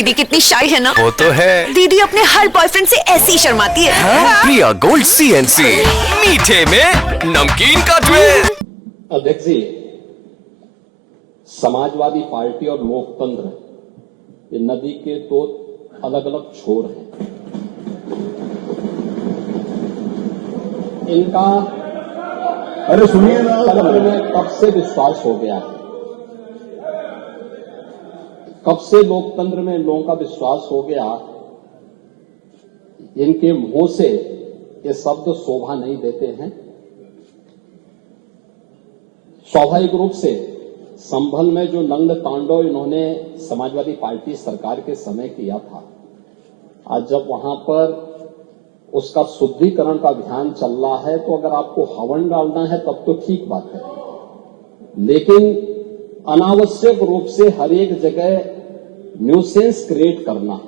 दीदी कितनी शाय है ना। वो तो है। दीदी अपने हर बॉयफ्रेंड से ऐसी ही शर्माती है। प्रिया गोल्ड CNC, मीठे में नमकीन का ट्विस्ट। अध्यक्ष जी, समाजवादी पार्टी और लोकतंत्र ये नदी के दो अलग अलग छोर हैं। इनका अरे सुनिए ना, तंत्र में कब से विश्वास हो गया है, कब से लोकतंत्र में लोगों का विश्वास हो गया, इनके मुंह से ये शब्द शोभा नहीं देते हैं। स्वाभाविक रूप से संभल में जो नंग तांडव इन्होंने समाजवादी पार्टी सरकार के समय किया था, आज जब वहां पर उसका शुद्धिकरण का अभियान चल रहा है, तो अगर आपको हवन डालना है तब तो ठीक बात है, लेकिन अनावश्यक रूप से हर एक जगह न्यूसेंस क्रिएट करना,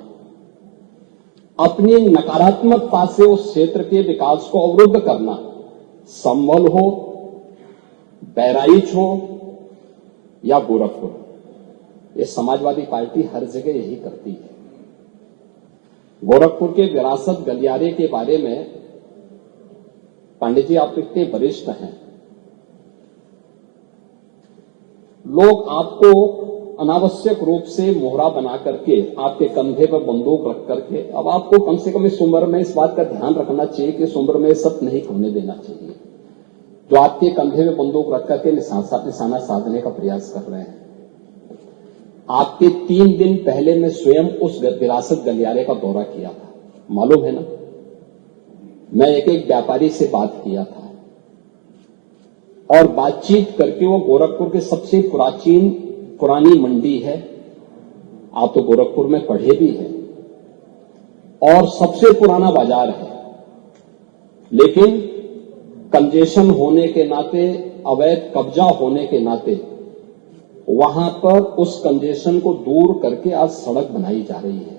अपनी नकारात्मकता से उस क्षेत्र के विकास को अवरुद्ध करना, संभल हो, बहराइच हो या गोरखपुर, ये समाजवादी पार्टी हर जगह यही करती है। गोरखपुर के विरासत गलियारे के बारे में पांडे जी आप इतने वरिष्ठ हैं, लोग आपको अनावश्यक रूप से मोहरा बना करके आपके कंधे पर बंदूक रख करके, अब आपको कम से कम इस उम्र में इस बात का ध्यान रखना चाहिए कि इस उम्र में सब नहीं होने देना चाहिए, जो आपके कंधे में बंदूक रख करके निशाना साधने का प्रयास कर रहे हैं। आपके 3 दिन पहले मैं स्वयं उस विरासत गलियारे का दौरा किया था, मालूम है ना। मैं एक व्यापारी से बात किया था और बातचीत करके, वो गोरखपुर के सबसे पुरानी मंडी है, आप तो गोरखपुर में पढ़े भी हैं, और सबसे पुराना बाजार है, लेकिन कंजेशन होने के नाते, अवैध कब्जा होने के नाते वहां पर उस कंजेशन को दूर करके आज सड़क बनाई जा रही है।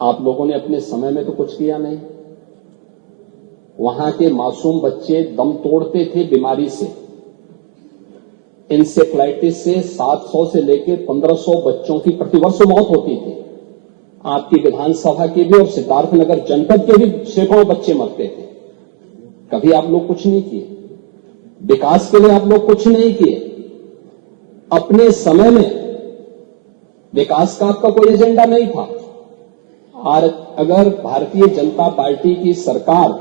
आप लोगों ने अपने समय में तो कुछ किया नहीं। वहां के मासूम बच्चे दम तोड़ते थे बीमारी से, इंसेफ्लाइटिस से 700 से लेकर 1500 बच्चों की प्रतिवर्ष मौत होती थी। आपकी विधानसभा के भी और सिद्धार्थनगर जनपद के भी सैकड़ों बच्चे मरते थे। कभी आप लोग कुछ नहीं किए, विकास के लिए आप लोग कुछ नहीं किए। अपने समय में विकास का आपका कोई एजेंडा नहीं था। और अगर भारतीय जनता पार्टी की सरकार,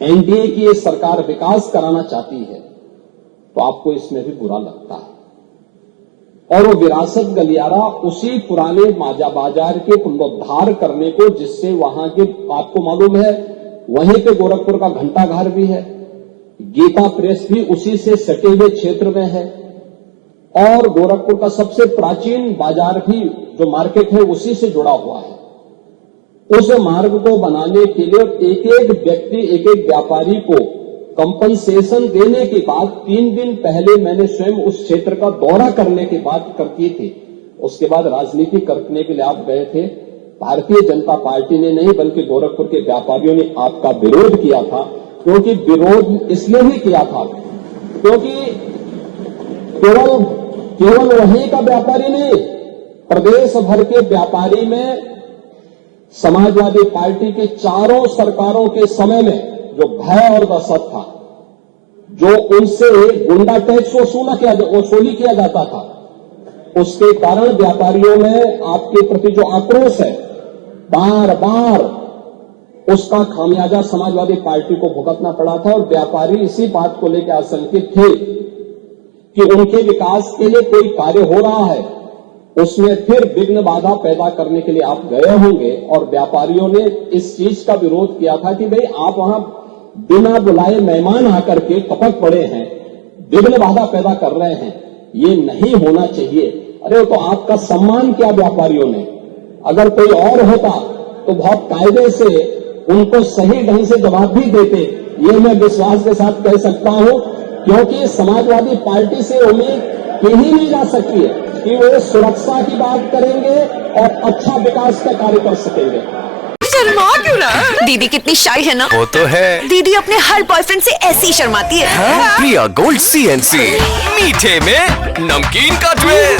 एनडीए की ये सरकार विकास कराना चाहती है, तो आपको इसमें भी बुरा लगता है। और वो विरासत गलियारा उसी पुराने बाजार के पुनरुद्धार करने को, जिससे वहां के, आपको मालूम है, वहीं पे गोरखपुर का घंटाघर भी है, गीता प्रेस भी उसी से सटे हुए क्षेत्र में है, और गोरखपुर का सबसे प्राचीन बाजार भी जो मार्केट है उसी से जुड़ा हुआ है। उस मार्ग को बनाने के लिए एक एक व्यक्ति, एक एक व्यापारी को कंपनसेशन देने के बाद 3 दिन पहले मैंने स्वयं उस क्षेत्र का दौरा करने की बात करती थी। उसके बाद राजनीति करने के लिए आप गए थे। भारतीय जनता पार्टी ने नहीं, बल्कि गोरखपुर के व्यापारियों ने आपका विरोध किया था। क्योंकि विरोध इसलिए भी किया था क्योंकि केवल वहीं का व्यापारी नहीं, प्रदेश भर के व्यापारी में समाजवादी पार्टी के चारों सरकारों के समय में जो भय और दहशत था, जो उनसे गुंडा टैक्स वसूली किया जाता था, उसके कारण व्यापारियों में आपके प्रति जो आक्रोश है, बार बार उसका खामियाजा समाजवादी पार्टी को भुगतना पड़ा था। और व्यापारी इसी बात को लेकर आशंकित थे कि उनके विकास के लिए कोई कार्य हो रहा है, उसमें फिर विघ्न बाधा पैदा करने के लिए आप गए होंगे। और व्यापारियों ने इस चीज का विरोध किया था कि भाई आप वहां बिना बुलाए मेहमान आकर के टपक पड़े हैं, विघ्न बाधा पैदा कर रहे हैं, ये नहीं होना चाहिए। अरे तो आपका सम्मान किया व्यापारियों ने। अगर कोई और होता तो बहुत कायदे से उनको सही ढंग से जवाब भी देते, ये मैं विश्वास के साथ कह सकता हूं, क्योंकि समाजवादी पार्टी से उम्मीद की ही नहीं जा सकती है कि वो सुरक्षा की बात करेंगे और अच्छा विकास का कार्य कर सकेंगे। शर्मा क्यों रहा? दीदी कितनी शाय है ना। वो तो है। दीदी अपने हर बॉयफ्रेंड से ऐसी ही शर्माती है। प्रिया गोल्ड CNC, मीठे में नमकीन का ट्विस्ट।